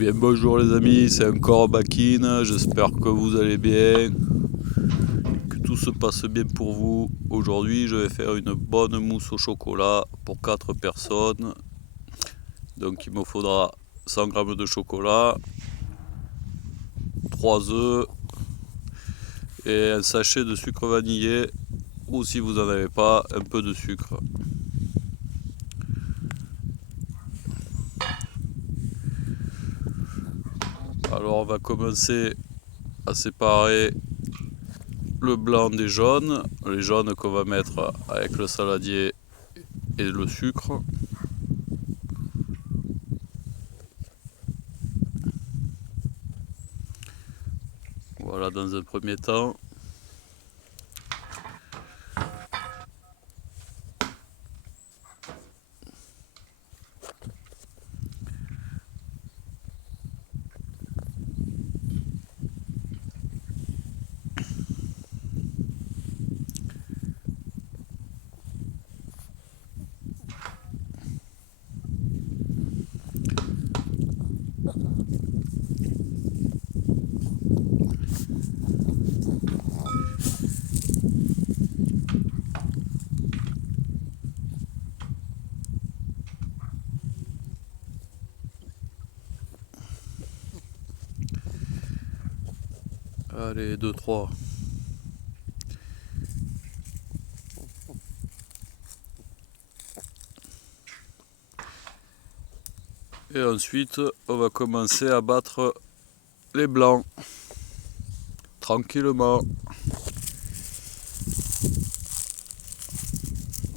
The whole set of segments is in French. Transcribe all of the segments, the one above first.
Bien bonjour les amis, c'est encore Bakin, j'espère que vous allez bien, que tout se passe bien pour vous. Aujourd'hui je vais faire une bonne mousse au chocolat pour 4 personnes. Donc il me faudra 100 g de chocolat, 3 œufs et un sachet de sucre vanillé, ou si vous n'en avez pas, un peu de sucre. Alors on va commencer à séparer le blanc des jaunes, les jaunes qu'on va mettre avec le saladier et le sucre. Voilà, dans un premier temps. Allez, 2-3. Et ensuite, on va commencer à battre les blancs. Tranquillement.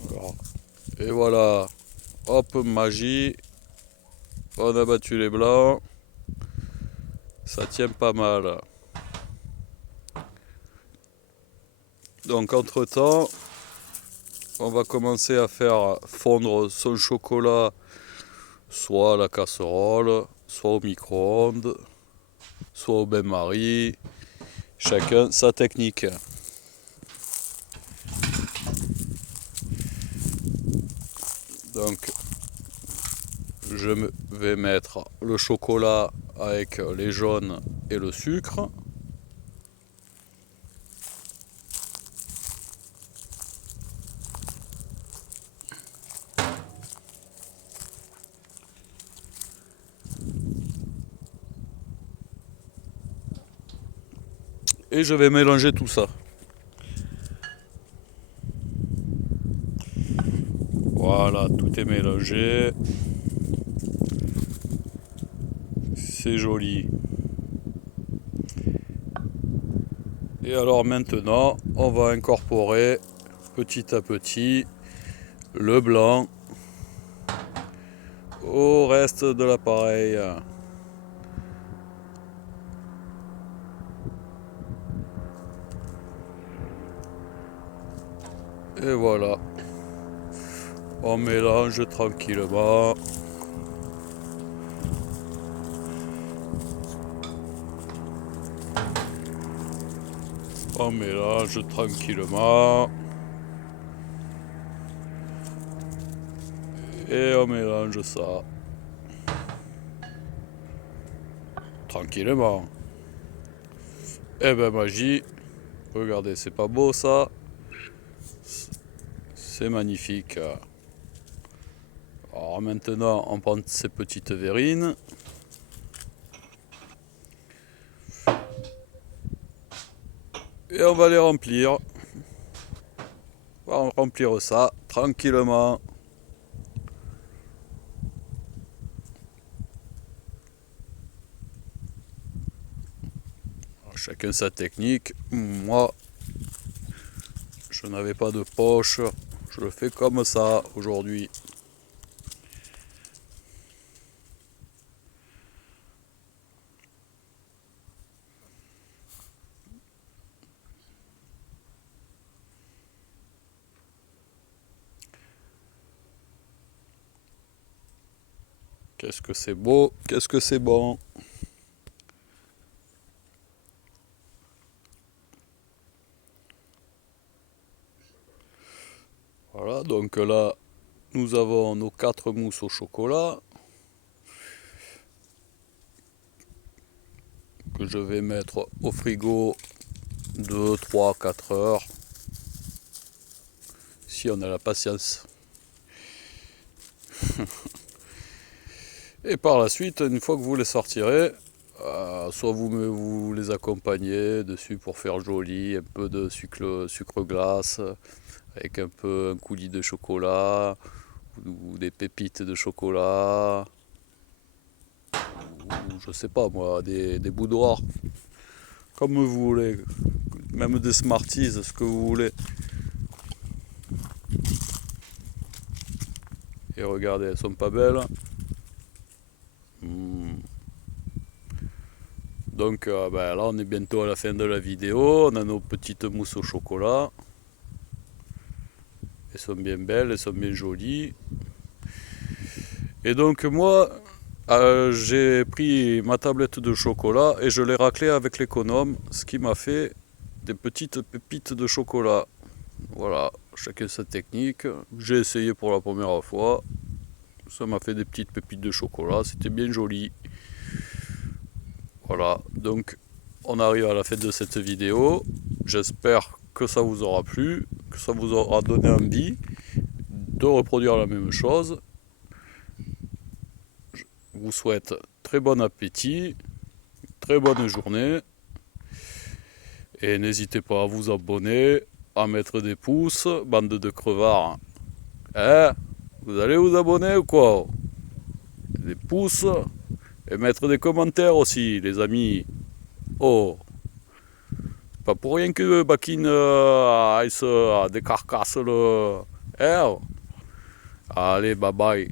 Voilà. Et voilà. Hop, magie. On a battu les blancs. Ça tient pas mal. Donc entre temps, on va commencer à faire fondre son chocolat soit à la casserole, soit au micro-ondes, soit au bain-marie. Chacun sa technique. Donc je vais mettre le chocolat avec les jaunes et le sucre. Et je vais mélanger tout ça. Voilà, tout est mélangé. C'est joli. Et alors maintenant, on va incorporer petit à petit le blanc au reste de l'appareil. Et voilà, on mélange tranquillement. On mélange tranquillement. Et on mélange ça tranquillement. Et ben magie, regardez, c'est pas beau ça? C'est magnifique. Alors maintenant, on prend ces petites verrines. Et on va les remplir. On va remplir ça tranquillement. Alors, chacun sa technique. Moi, je n'avais pas de poche. Je le fais comme ça aujourd'hui. Qu'est-ce que c'est beau, qu'est-ce que c'est bon. Voilà, donc là, nous avons nos 4 mousses au chocolat. que je vais mettre au frigo 2, 3, 4 heures. Si on a la patience. Et par la suite, une fois que vous les sortirez, soit vous les accompagnez dessus pour faire joli, un peu de sucre glace, avec un coulis de chocolat, ou des pépites de chocolat, ou je sais pas moi, des boudoirs, comme vous voulez, même des Smarties, ce que vous voulez. Et regardez, elles sont pas belles. Donc ben là on est bientôt à la fin de la vidéo, on a nos petites mousses au chocolat. Elles sont bien belles, elles sont bien jolies. Et donc moi j'ai pris ma tablette de chocolat et je l'ai raclée avec l'économe, ce qui m'a fait des petites pépites de chocolat. Voilà, chacun sa technique. J'ai essayé pour la première fois. Ça m'a fait des petites pépites de chocolat, c'était bien joli. Voilà, donc on arrive à la fin de cette vidéo. J'espère que ça vous aura plu, que ça vous aura donné envie de reproduire la même chose. Je vous souhaite très bon appétit, très bonne journée. Et n'hésitez pas à vous abonner, à mettre des pouces, bande de crevards. Vous allez vous abonner ou quoi? Des pouces et mettre des commentaires aussi, les amis. Oh, pas pour rien que Bakin il se décarcasse le... Allez, bye bye.